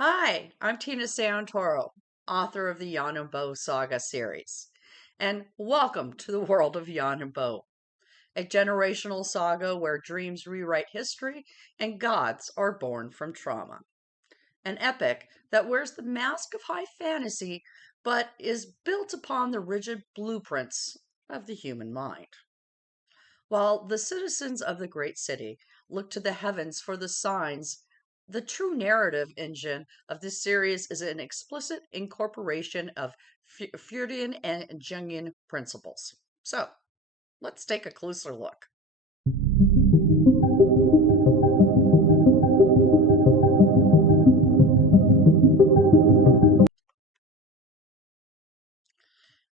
Hi, I'm Tina Santoro, author of the Yonan Bo Saga series, and welcome to the world of Yonan Bo, a generational saga where dreams rewrite history and gods are born from trauma. An epic that wears the mask of high fantasy but is built upon the rigid blueprints of the human mind. While the citizens of the great city look to the heavens for the signs, the true narrative engine of this series is an explicit incorporation of Freudian and Jungian principles. So, let's take a closer look.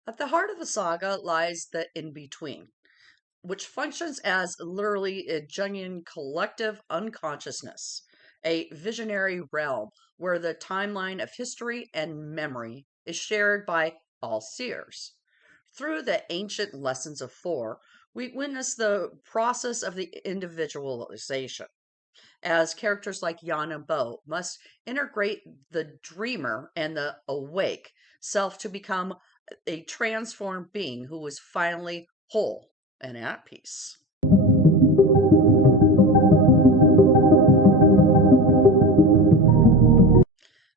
At the heart of the saga lies the in between, which functions as literally a Jungian collective unconsciousness, a visionary realm where the timeline of history and memory is shared by all seers. Through the ancient lessons of four, we witness the process of the individualization, as characters like Yan and Bo must integrate the dreamer and the awake self to become a transformed being who is finally whole and at peace.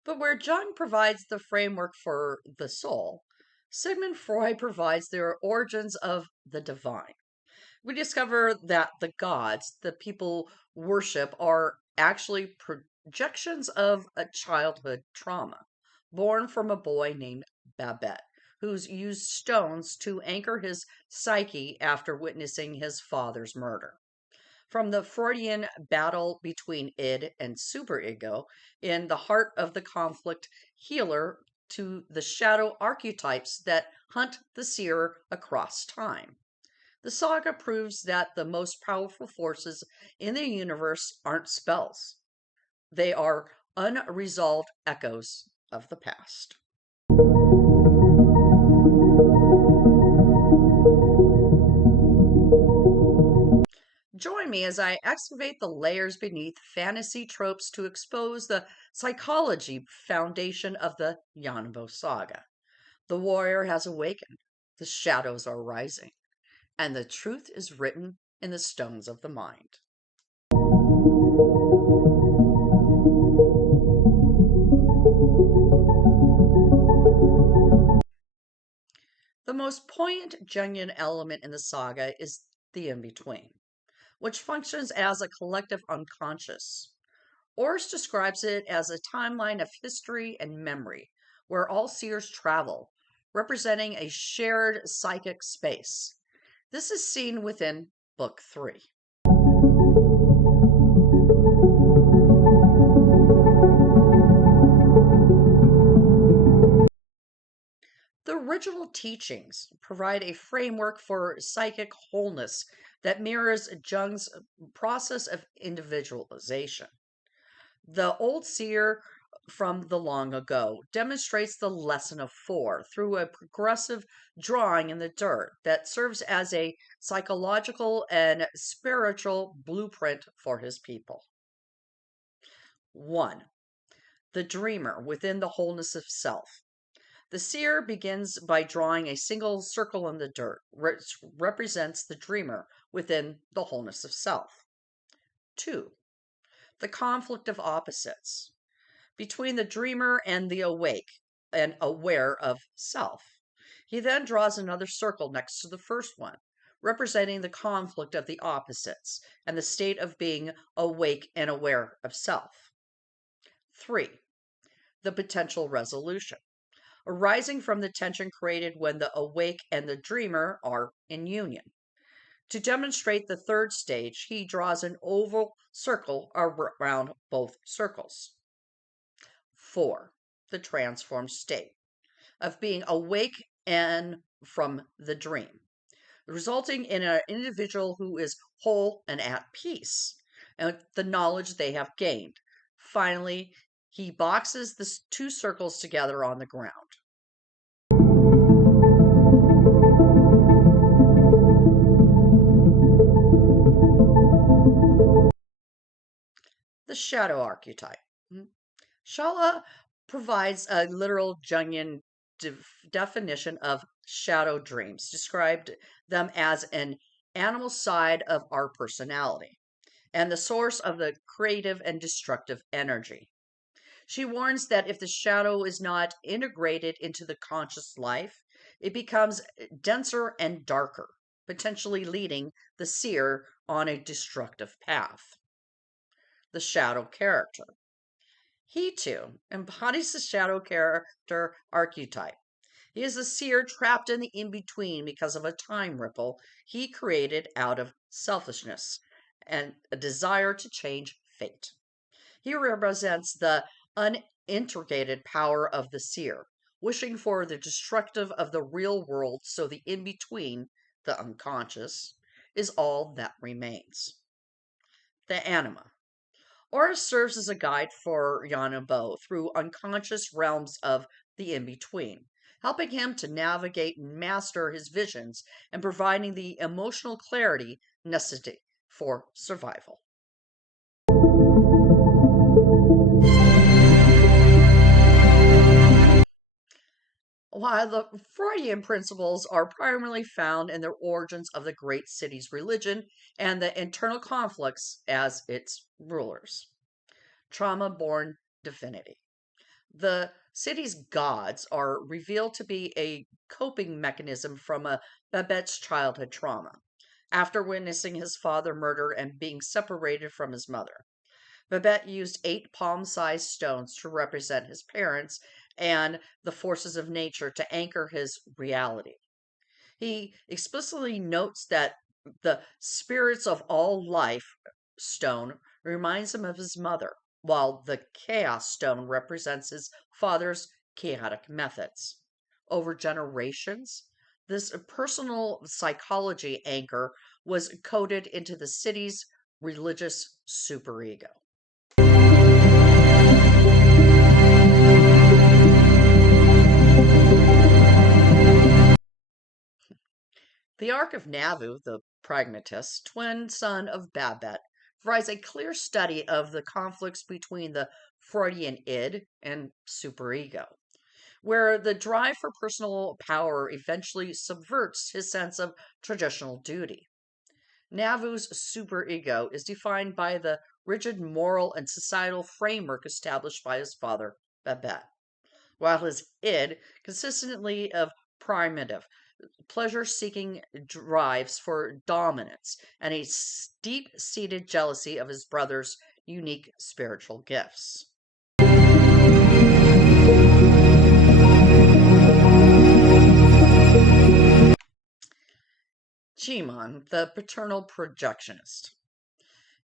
But where Jung provides the framework for the soul, Sigmund Freud provides the origins of the divine. We discover that the gods that people worship are actually projections of a childhood trauma born from a boy named Babette, who's used stones to anchor his psyche after witnessing his father's murder. From the Freudian battle between id and superego in the heart of the conflict healer to the shadow archetypes that hunt the seer across time. The saga proves that the most powerful forces in the universe aren't spells, they are unresolved echoes of the past. Join me as I excavate the layers beneath fantasy tropes to expose the psychology foundation of the Yonan Bo Saga. The warrior has awakened, the shadows are rising, and the truth is written in the stones of the mind. The most poignant Jungian element in the saga is the in between, which functions as a collective unconscious. Orris describes it as a timeline of history and memory, where all seers travel, representing a shared psychic space. This is seen within Book 3. The original teachings provide a framework for psychic wholeness that mirrors Jung's process of individualization. The old seer from the long ago demonstrates the lesson of four through a progressive drawing in the dirt that serves as a psychological and spiritual blueprint for his people. 1. The dreamer within the wholeness of self. The seer begins by drawing a single circle in the dirt, which represents the dreamer within the wholeness of self. 2. The conflict of opposites between the dreamer and the awake and aware of self. He then draws another circle next to the first one, representing the conflict of the opposites and the state of being awake and aware of self. 3. The potential resolution, arising from the tension created when the awake and the dreamer are in union. To demonstrate the third stage, he draws an oval circle around both circles. 4. The transformed state of being awake and from the dream, resulting in an individual who is whole and at peace and the knowledge they have gained. Finally, he boxes the two circles together on the ground. The shadow archetype. Shala provides a literal Jungian definition of shadow dreams, described them as an animal side of our personality and the source of the creative and destructive energy. She warns that if the shadow is not integrated into the conscious life, it becomes denser and darker, potentially leading the seer on a destructive path. The shadow character. He too embodies the shadow character archetype. He is a seer trapped in the in between because of a time ripple he created out of selfishness and a desire to change fate. He represents the unintegrated power of the seer, wishing for the destructive of the real world so the in between, the unconscious, is all that remains. The anima. Aura serves as a guide for Yonan Bo through unconscious realms of the in between, helping him to navigate and master his visions and providing the emotional clarity necessary for survival. While the Freudian principles are primarily found in the origins of the great city's religion and the internal conflicts as its rulers. Trauma born divinity. The city's gods are revealed to be a coping mechanism from a Babette's childhood trauma. After witnessing his father murder and being separated from his mother, Babette used 8 palm-sized stones to represent his parents and the forces of nature to anchor his reality. He explicitly notes that the spirits of all life stone reminds him of his mother, while the chaos stone represents his father's chaotic methods. Over generations, this personal psychology anchor was coded into the city's religious superego. The Arc of Nauvoo, the pragmatist, twin son of Babette, provides a clear study of the conflicts between the Freudian id and superego, where the drive for personal power eventually subverts his sense of traditional duty. Nauvoo's superego is defined by the rigid moral and societal framework established by his father, Babette, while his id consistently of primitive, pleasure seeking drives for dominance and a deep seated jealousy of his brother's unique spiritual gifts. Jimon, the paternal projectionist.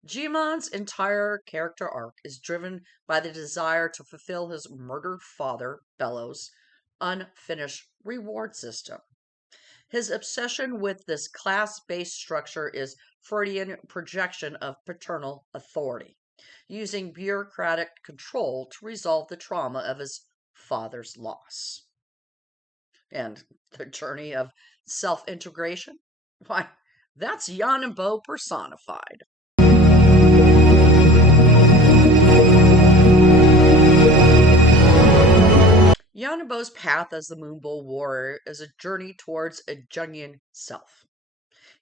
Jimon's entire character arc is driven by the desire to fulfill his murdered father, Bellows' unfinished reward system. His obsession with this class based structure is Freudian projection of paternal authority, using bureaucratic control to resolve the trauma of his father's loss. And the journey of self integration? Why, that's Yonan Bo personified. Yonan Bo's path as the moonbo warrior is a journey towards a Jungian self.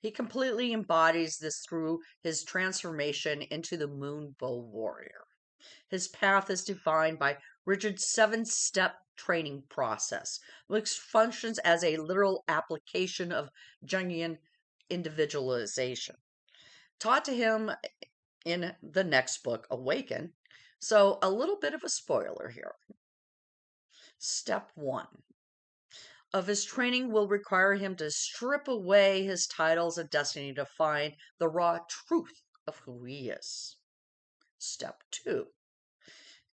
He completely embodies this through his transformation into the moonbo warrior. His path is defined by rigid 7-step training process, which functions as a literal application of Jungian individualization. Taught to him in the next book, Awaken. So, a little bit of a spoiler here. Step 1 of his training will require him to strip away his titles and destiny to find the raw truth of who he is. Step 2,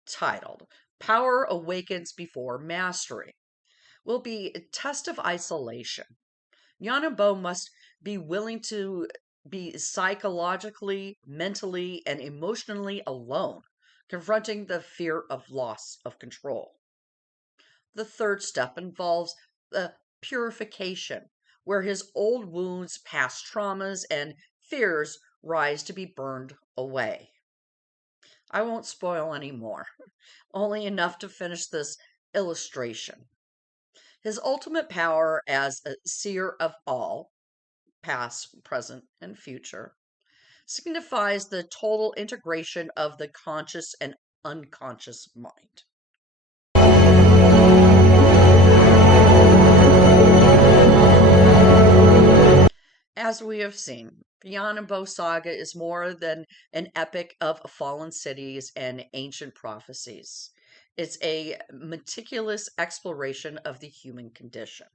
titled Power Awakens Before Mastery, will be a test of isolation. Yonan Bo must be willing to be psychologically, mentally, and emotionally alone, confronting the fear of loss of control. The third step involves the purification, where his old wounds, past traumas, and fears rise to be burned away. I won't spoil any more, only enough to finish this illustration. His ultimate power as a seer of all, past, present, and future, signifies the total integration of the conscious and unconscious mind. As we have seen, the Yonan Bo Saga is more than an epic of fallen cities and ancient prophecies. It's a meticulous exploration of the human condition.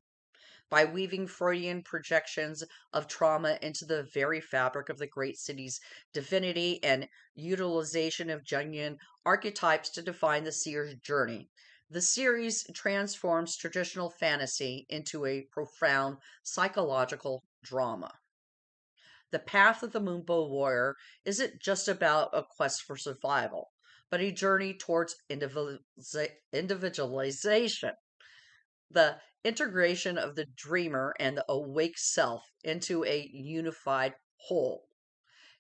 By weaving Freudian projections of trauma into the very fabric of the great city's divinity and utilization of Jungian archetypes to define the seer's journey, the series transforms traditional fantasy into a profound psychological drama. The path of the moonbo warrior isn't just about a quest for survival, but a journey towards individualization, the integration of the dreamer and the awake self into a unified whole.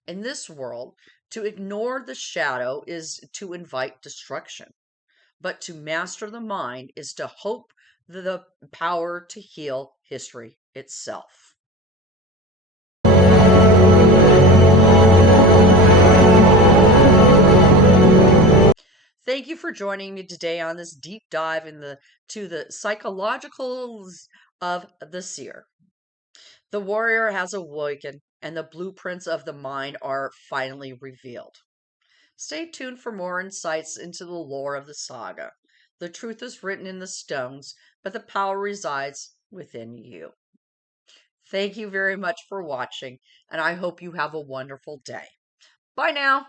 In this world, to ignore the shadow is to invite destruction, but to master the mind is to hope the power to heal history itself. Thank you for joining me today on this deep dive to the psychologicals of the seer. The warrior has awakened, and the blueprints of the mind are finally revealed. Stay tuned for more insights into the lore of the saga. The truth is written in the stones, but the power resides within you. Thank you very much for watching, and I hope you have a wonderful day. Bye now.